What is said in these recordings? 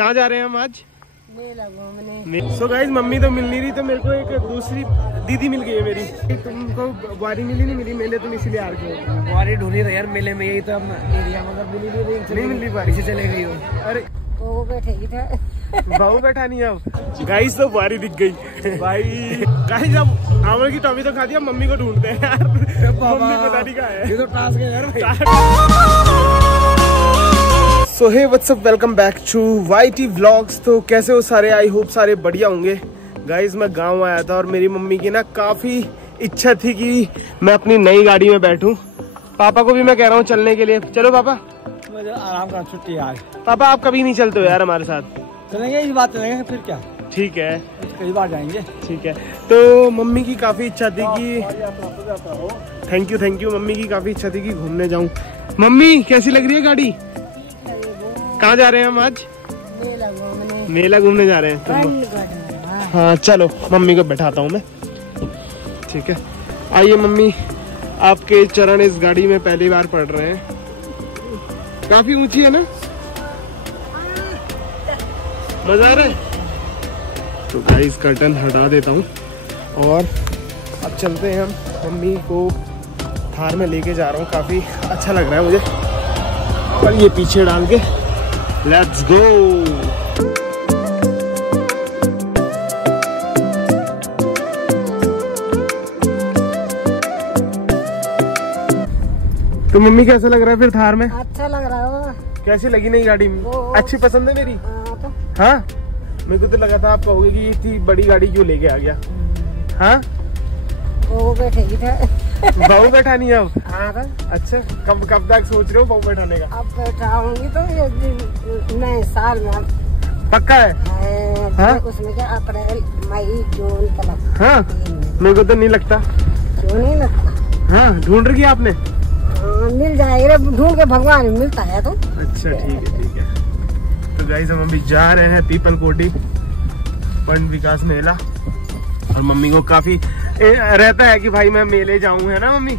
कहाँ जा रहे हैं हम आज? मेला घूमने। सो गाइस मम्मी तो मिल नहीं रही, तो मेरे को एक दूसरी दीदी मिल गई है मेरी। तुमको बुआरी मिली नहीं मिली मेले, तुम इसीलिए आ गए हो। बुआरी ढूंढी रहे यार मेले में, यही तो हम एरिया में नहीं मिल रही बुआरी से चले गई हो। अरे वो बैठेगी था बहू बैठा नहीं है अब। गाइस तो बुआरी दिख गई भाई। गाइस अब आमर की टॉफी तो खा दिया, मम्मी को ढूंढते हैं यार। मम्मी पता नहीं कहाँ है। ये तो टास्क है यार भाई। So hey what's up, welcome back to YT vlogs. तो कैसे हो सारे? आई होप सारे बढ़िया होंगे। गाइस मैं गांव आया था और मेरी मम्मी की ना काफी इच्छा थी कि मैं अपनी नई गाड़ी में बैठूं। पापा को भी मैं कह रहा हूँ चलने के लिए। चलो पापा। मुझे आराम का छुट्टी आज। पापा आप कभी नहीं चलते हो यार हमारे साथ। चलेंगे, इस बात चलेंगे फिर क्या। ठीक है, कई बार जाएंगे। ठीक है। तो मम्मी की काफी इच्छा थी कि थैंक यू मम्मी की काफी इच्छा थी कि घूमने जाऊं। मम्मी कैसी लग रही है गाड़ी? कहाँ जा रहे हैं हम आज? मेला घूमने। मेला घूमने जा रहे हैं। हाँ चलो मम्मी को बैठाता हूँ मैं। ठीक है, आइए मम्मी, आपके चरण इस गाड़ी में पहली बार पड़ रहे हैं। काफी ऊंची है ना, मजा आ रहा है। तो गाइस कर्टन हटा देता हूँ और अब चलते हैं हम। मम्मी को थार में लेके जा रहा हूँ, काफी अच्छा लग रहा है मुझे। और ये पीछे डाल के लेट्स गो। तो मम्मी कैसा लग रहा है फिर थार में? अच्छा लग रहा है। कैसी लगी नई गाड़ी? अच्छी पसंद है मेरी। हाँ, मेरे को तो लगा था आप कहोगे कि इतनी बड़ी गाड़ी क्यों लेके आ गया। हाँ वो बैठेगी था बहू बैठानी है अब। हाँ। अच्छा, कब तक सोच रहे हो बहू बैठाने का? अब बैठाऊंगी तो ये नए साल में। पक्का है? हाँ? उसमें क्या अप्रैल मई जून तक। हाँ, मेरे को तो नहीं लगता। क्यों नहीं लगता? हाँ, ढूंढ रही आप? मिल जाएगा, ढूंढ के भगवान मिलता है तो। अच्छा ठीक है। तो गाइस हम अभी जा रहे हैं पीपल कोटी पंड विकास मेला। और मम्मी को काफी रहता है कि भाई मैं मेले जाऊं, है ना मम्मी?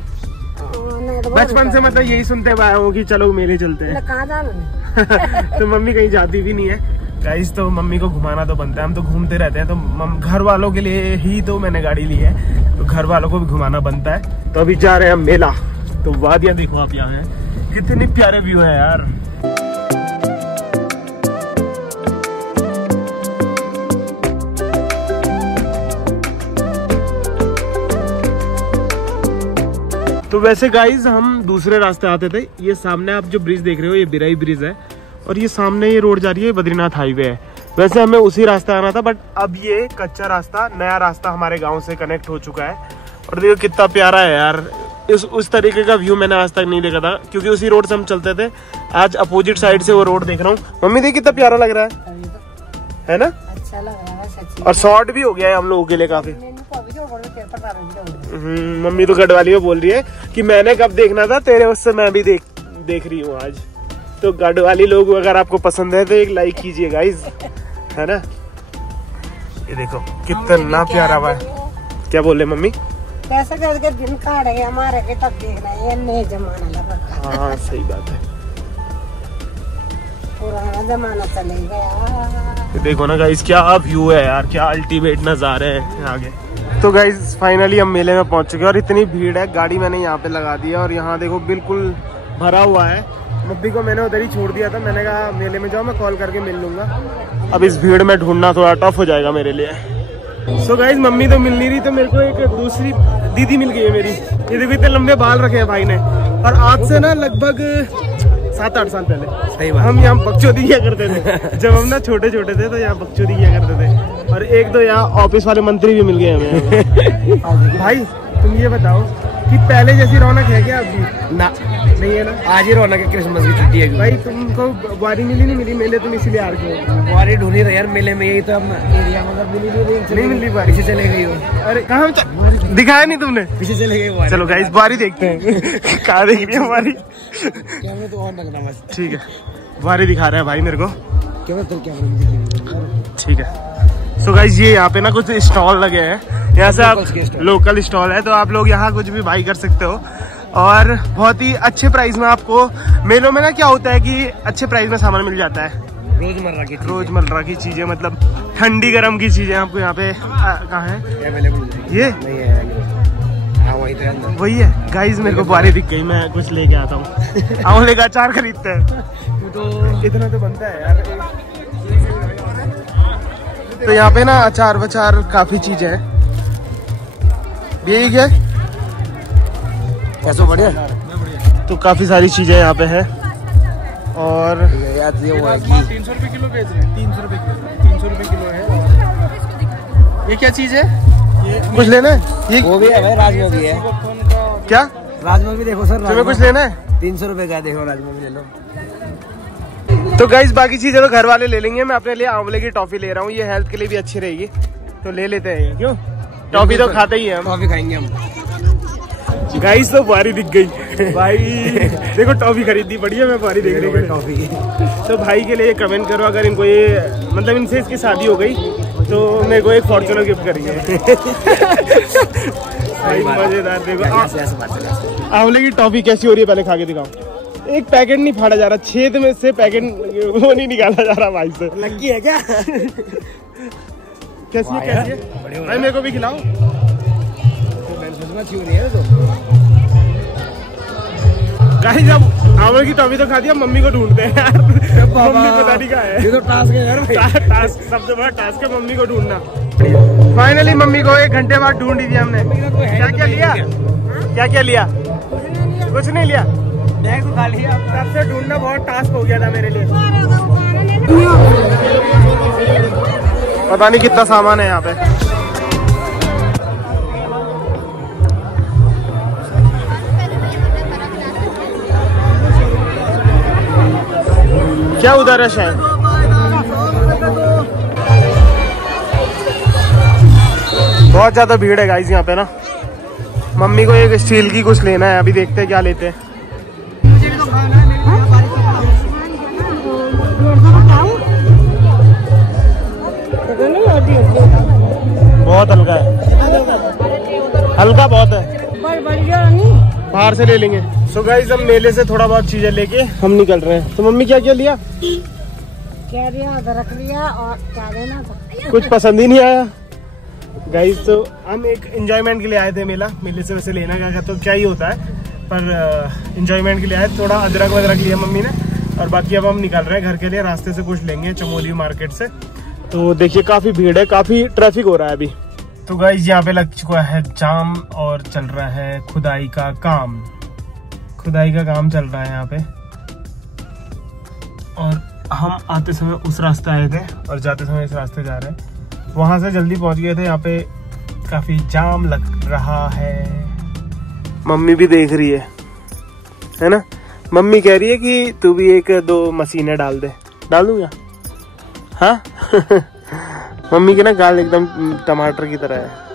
बचपन से मतलब यही सुनते आए हो कि चलो मेले चलते हैं। कहाँ जाना? तो मम्मी कहीं जाती भी नहीं है गाइस। तो मम्मी को घुमाना तो बनता है, हम तो घूमते रहते हैं। तो घर वालों के लिए ही तो मैंने गाड़ी ली है, तो घर वालों को भी घुमाना बनता है। तो अभी जा रहे हैं हम मेला। तो वादियां देखो आप, यहाँ है कितने प्यारे व्यू है यार। तो वैसे गाइज हम दूसरे रास्ते आते थे। ये सामने आप जो ब्रिज देख रहे हो ये बिराई ब्रिज है, और ये सामने ये रोड जा रही है बद्रीनाथ हाईवे है। वैसे हमें उसी रास्ते आना था, बट अब ये कच्चा रास्ता, नया रास्ता हमारे गांव से कनेक्ट हो चुका है। और देखो कितना प्यारा है यार। उस तरीके का व्यू मैंने आज तक नहीं देखा था, क्योंकि उसी रोड से हम चलते थे। आज अपोजिट साइड से वो रोड देख रहा हूँ। मम्मी देख कितना प्यारा लग रहा है ना? अच्छा लग रहा है सच्ची। और शॉर्ट भी हो गया है हम लोगों के लिए काफी। मम्मी तो गढ़वाली में बोल रही है कि मैंने कब देखना था तेरे, उससे मैं भी देख रही हूँ आज। तो गढ़वाली लोग अगर आपको पसंद है तो एक लाइक कीजिए गाइज, है ना? ये देखो कितना प्यारा हुआ है। क्या बोल रहे मम्मी? कैसे करके दिन काटे हमारे के तब देखना है, ये नए जमाना लगा। हाँ सही बात है, पुराना जमाना चले गया। देखो ना गाइस क्या व्यू है यार, क्या अल्टीमेट नजारे हैं आगे। तो गाइस फाइनली हम मेले में पहुंच चुके हैं और इतनी भीड़ है। गाड़ी मैंने यहाँ पे लगा दी है और यहाँ देखो बिल्कुल भरा हुआ है। मम्मी को मैंने उधर ही छोड़ दिया था, मैंने कहा मेले में जाओ, मैं कॉल करके मिल लूंगा। अब इस भीड़ में ढूंढना थोड़ा टफ हो जाएगा मेरे लिए। सो गाइस मम्मी तो मिल नहीं रही, तो मेरे को एक दूसरी दीदी मिल गई है मेरी। ये देखो इतने लंबे बाल रखे हैं भाई ने। और आज से ना लगभग 7-8 साल पहले सही बात, हम यहाँ बकचोदी किया करते थे। जब हम ना छोटे थे तो यहाँ बकचोदी किया करते थे। और एक दो यहाँ ऑफिस वाले मंत्री भी मिल गए हमें। भाई तुम ये बताओ कि पहले जैसी रौनक है क्या अभी? ना नहीं है ना। आज ही रौनक है, क्रिसमस की छुट्टी है। भाई तुमको बुआरी मिली नहीं मिली मेले, तुम इसीलिए आ रहे हो। बुआरी ढूंढी रहे यार मेले में, यही तो हम एरिया में नहीं मिल रही बुआरी। पीछे चले गई हो। अरे कहाँ दिखाया नहीं तुमने? पीछे चले गए। चलो गाइस बुआरी देखते हैं कहाँ देख रही है बुआरी। कैमरे तो ऑन रखना बस। ठीक है, बुआरी दिखा रहा है भाई मेरे को। ठीक है। सो गाइस ये यहाँ पे ना कुछ स्टॉल लगे हैं, यहाँ से आप लोकल स्टॉल है, तो आप लोग यहाँ कुछ भी बाई कर सकते हो। और बहुत ही अच्छे प्राइस में आपको मेलों में ना क्या होता है कि अच्छे प्राइस में सामान मिल जाता है। रोजमर्रा की चीजें, मतलब ठंडी गर्म की चीजें आपको यहाँ पे कहाँ है अवेलेबल ये? नहीं है। हाँ वही तो वही है गाइस, मेरे को बारी दिख गई, मैं कुछ लेके आता हूँ। आंवले का अचार खरीदते हैं, तो इतना तो बनता है यार। तो यहाँ पे ना अचार वचार काफी चीजें हैं। यही क्या कैसे बढ़िया? तो काफी सारी चीजें यहाँ पे है। और यार ये वो है कि 300 रुपए किलो बेच रहे हैं, 300 रुपए किलो है। ये क्या चीज है? ये कुछ लेना है? ये वो भी है भाई, राजमा भी है। क्या राजमा भी देखो सर, तुम्हें कुछ लेना है? 300 रुपए का, देखो राजमा भी ले लो। तो गाइस बाकी चीजें तो घर वाले ले लेंगे, मैं अपने लिए आंवले की टॉफी ले रहा हूँ, ये हेल्थ के लिए भी अच्छी रहेगी, तो ले लेते हैं। क्यों, टॉफी तो खाते ही हैं हम। टॉफी खाएंगे हम। गाइस तो बारी दिख गई भाई, देखो टॉफी खरीदी, बढ़िया। मैं बारी देख रही टॉफी की। तो भाई के लिए कमेंट करो, अगर इनको ये मतलब इनसे इसकी शादी हो गई तो मेरे को एक फॉर्च्यूनर गिफ्ट करेंगे। भाई मजेदार। देखो आंवले की टॉफी कैसी हो रही है, पहले खा के दिखाओ। एक पैकेट नहीं फाड़ा जा रहा, छेद में से पैकेट वो नहीं निकाला जा रहा भाई से। लगी है क्या? कैसी है, कैसी है भाई, मेरे को भी खिलाओ। गाइस अब आंवले की टॉफी तो खा दिया, मम्मी को ढूंढते हैं यार। मम्मी पता नहीं कहाँ है। ये तो टास्क है यार, टास्क सबसे बड़ा टास्क है मम्मी को ढूंढना। फाइनली मम्मी को 1 घंटे बाद ढूंढ ही दिया हमने। क्या क्या लिया, क्या क्या लिया? कुछ नहीं लिया, बैग तो खाली है। तब से ढूंढना बहुत टास्क हो गया था मेरे लिए। पता नहीं कितना सामान है यहाँ पे। क्या उधर है शायद? बहुत ज्यादा भीड़ है गाइस यहाँ पे ना। मम्मी को एक स्टील की कुछ लेना है, अभी देखते हैं क्या लेते हैं। बहुत हल्का है, हल्का बहुत है, बाहर से ले लेंगे। सो गाइस हम मेले से थोड़ा बहुत चीजें लेके हम निकल रहे हैं। तो मम्मी क्या क्या लिया? क्या लिया? अदरक लिया और क्या लेना था? कुछ पसंद ही नहीं आया गाइस। तो हम एक एंजॉयमेंट के लिए आए थे मेले से। वैसे लेना क्या तो क्या ही होता है, पर एंजॉयमेंट के लिए आए। थोड़ा अदरक वदरक लिया मम्मी ने, और बाकी अब हम निकल रहे हैं घर के लिए। रास्ते से कुछ लेंगे चमोली मार्केट से। तो देखिए काफी भीड़ है, काफी ट्रैफिक हो रहा है अभी। तो गाइस यहाँ पे लग चुका है जाम और चल रहा है खुदाई का काम। खुदाई का काम चल रहा है यहाँ पे, और हम आते समय उस रास्ते आए थे और जाते समय इस रास्ते जा रहे हैं। वहां से जल्दी पहुंच गए थे, यहाँ पे काफी जाम लग रहा है। मम्मी भी देख रही है ना? मम्मी कह रही है कि तू भी 1-2 मशीनें डाल दे। डाल दूंगा, हाँ। मम्मी के ना गाल एकदम टमाटर की तरह है।